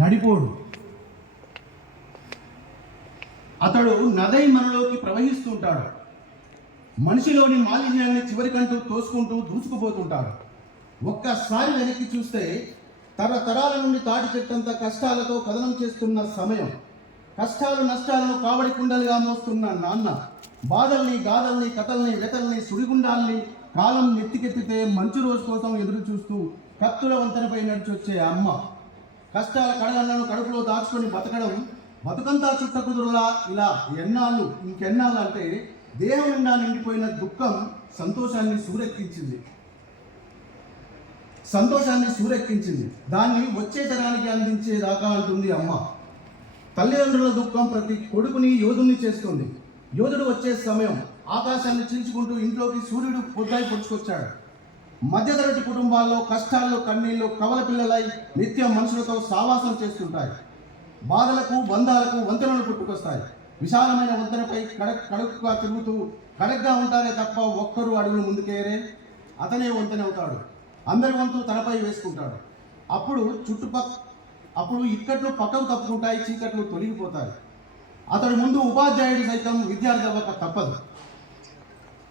నడిపోడు అతడు నదై మనలోకి ప్రవహిస్తుంటాడు. మనిషిలోని మాలిన్యాన్ని చివరికంటూ తోసుకుంటూ దూసుకుపోతుంటాడు. ఒక్కసారి వెనక్కి చూస్తే తరతరాల నుండి తాటి చెట్టంత కష్టాలతో కథనం చేస్తున్న సమయం, కష్టాలు నష్టాలను కావడి కుండలుగా మోస్తున్న నాన్న, బాధల్ని గాథల్ని కథల్ని వెతల్ని సుడిగుండాల్ని కాలం నెత్తికెత్తితే మంచు రోజు కోసం ఎదురు చూస్తూ కత్తుల వంతెనపై నడిచొచ్చే అమ్మ, కష్టాల కడగళ్ళను కడుపులో దాచుకొని బతకడం బతుకంతా చుట్టకుదురులా ఇలా ఎన్నాళ్ళు ఇంకెన్నాళ్ళు అంటే దేహం నిండా నిండిపోయిన దుఃఖం సంతోషాన్ని సూరెక్కించింది. దాన్ని వచ్చే తరానికి అందించేదాకా అంటుంది అమ్మ. తల్లిదండ్రుల దుఃఖం ప్రతి కొడుకుని యోధుని చేస్తుంది. యోధుడు వచ్చే సమయం ఆకాశాన్ని చీల్చుకుంటూ ఇంట్లోకి సూర్యుడు పొద్దాయి పొడుచుకొచ్చాడు. మధ్యతరగతి కుటుంబాల్లో కష్టాల్లో కన్నీళ్ళు కవల పిల్లలై నిత్యం మనుషులతో సావాసం చేస్తుంటాయి. బాధలకు బంధాలకు వంతెనలు పుట్టుకొస్తాయి. విశాలమైన వంతెనపై కడుపుగా తిరుగుతూ కడగ్గా ఉంటారే తప్ప ఒక్కరు అడుగులు ముందుకేరే అతనే వంతెన అవుతాడు. అందరి వంతు తనపై వేసుకుంటాడు. అప్పుడు ఇక్కట్లు పక్కకు తప్పుకుంటాయి, చీకట్లు తొలగిపోతాయి. అతడు ముందు ఉపాధ్యాయుడు సైతం విద్యార్థి అవ్వక తప్పదు.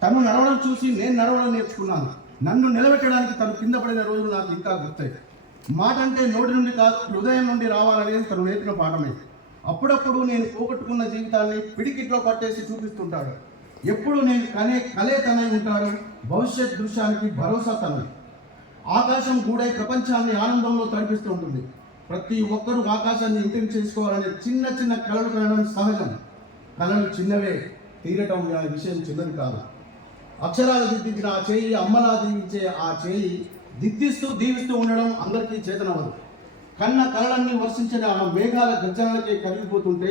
తను నడవడం చూసి నేను నడవడం నేర్చుకున్నాను. నన్ను నిలబెట్టడానికి తను కింద పడిన రోజులు నాకు ఇంకా గుర్తాయి. మాట అంటే నోటి నుండి కాదు, హృదయం నుండి రావాలనేది తను నేర్పిన పాఠమే. అప్పుడప్పుడు నేను పోగొట్టుకున్న జీవితాన్ని పిడికిట్లో పట్టేసి చూపిస్తుంటాడు. ఎప్పుడు నేను కలే తనై ఉంటాడు. భవిష్యత్ దృశ్యానికి భరోసా తనది. ఆకాశం గూడై ప్రపంచాన్ని ఆనందంలో తడిపిస్తూ ఉంటుంది. ప్రతి ఒక్కరూ ఆకాశాన్ని ఇంటిని చేసుకోవాలనే చిన్న చిన్న కళలు కనడం సహజం. కళలు చిన్నవే, తీరటం విషయం చిన్నది కాదు. అక్షరాలు దిద్దించిన ఆ చేయి, అమ్మలా దీవించే ఆ చేయి దీవిస్తూ ఉండడం అందరికీ చేతనవదు. కన్న కళలన్నీ వర్షించిన ఆ మేఘాల గర్జనలకే కరిగిపోతుంటే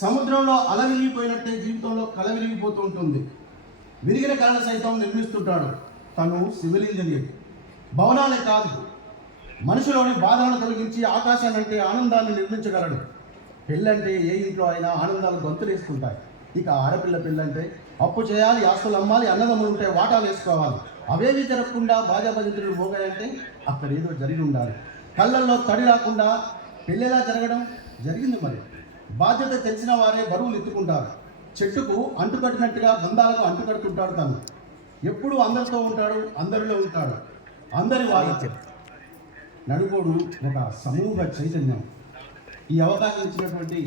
సముద్రంలో అల విరిగిపోయినట్టే జీవితంలో కళ విరిగిపోతూ ఉంటుంది. విరిగిన కళను సైతం నిర్మిస్తుంటాడు. తను సివిల్ ఇంజనీర్. భవనాలే కాదు, మనుషులోని బాధలను తొలగించి ఆకాశాన్ని అంటే ఆనందాన్ని నిర్మించగలడు. పెళ్ళంటే ఏ ఇంట్లో అయినా ఆనందాలు గొంతులేసుకుంటాయి. ఇక ఆడపిల్ల పెళ్ళంటే అప్పు చేయాలి, ఆస్తులు అమ్మాలి, అన్నదమ్ములు ఉంటే వాటాలు వేసుకోవాలి. అవేవి జరగకుండా బాజా భజంతులు మోగాయంటే అక్కడ ఏదో జరిగి ఉండాలి. కళ్ళల్లో తడి రాకుండా పెళ్ళెలా జరిగింది. మరి బాధ్యత తెలిసిన వారే బరువులు ఎత్తుకుంటారు. చెట్టుకు అంటుకట్టినట్టుగా బంధాలకు అంటుకడుతుంటాడు. తను ఎప్పుడూ అందరితో ఉంటాడు, అందరిలో ఉంటాడు. అందరి వాయిద్యం నడుగోడు ఒక సమూహ చైతన్యం. ఈ అవకాశం ఇచ్చినటువంటి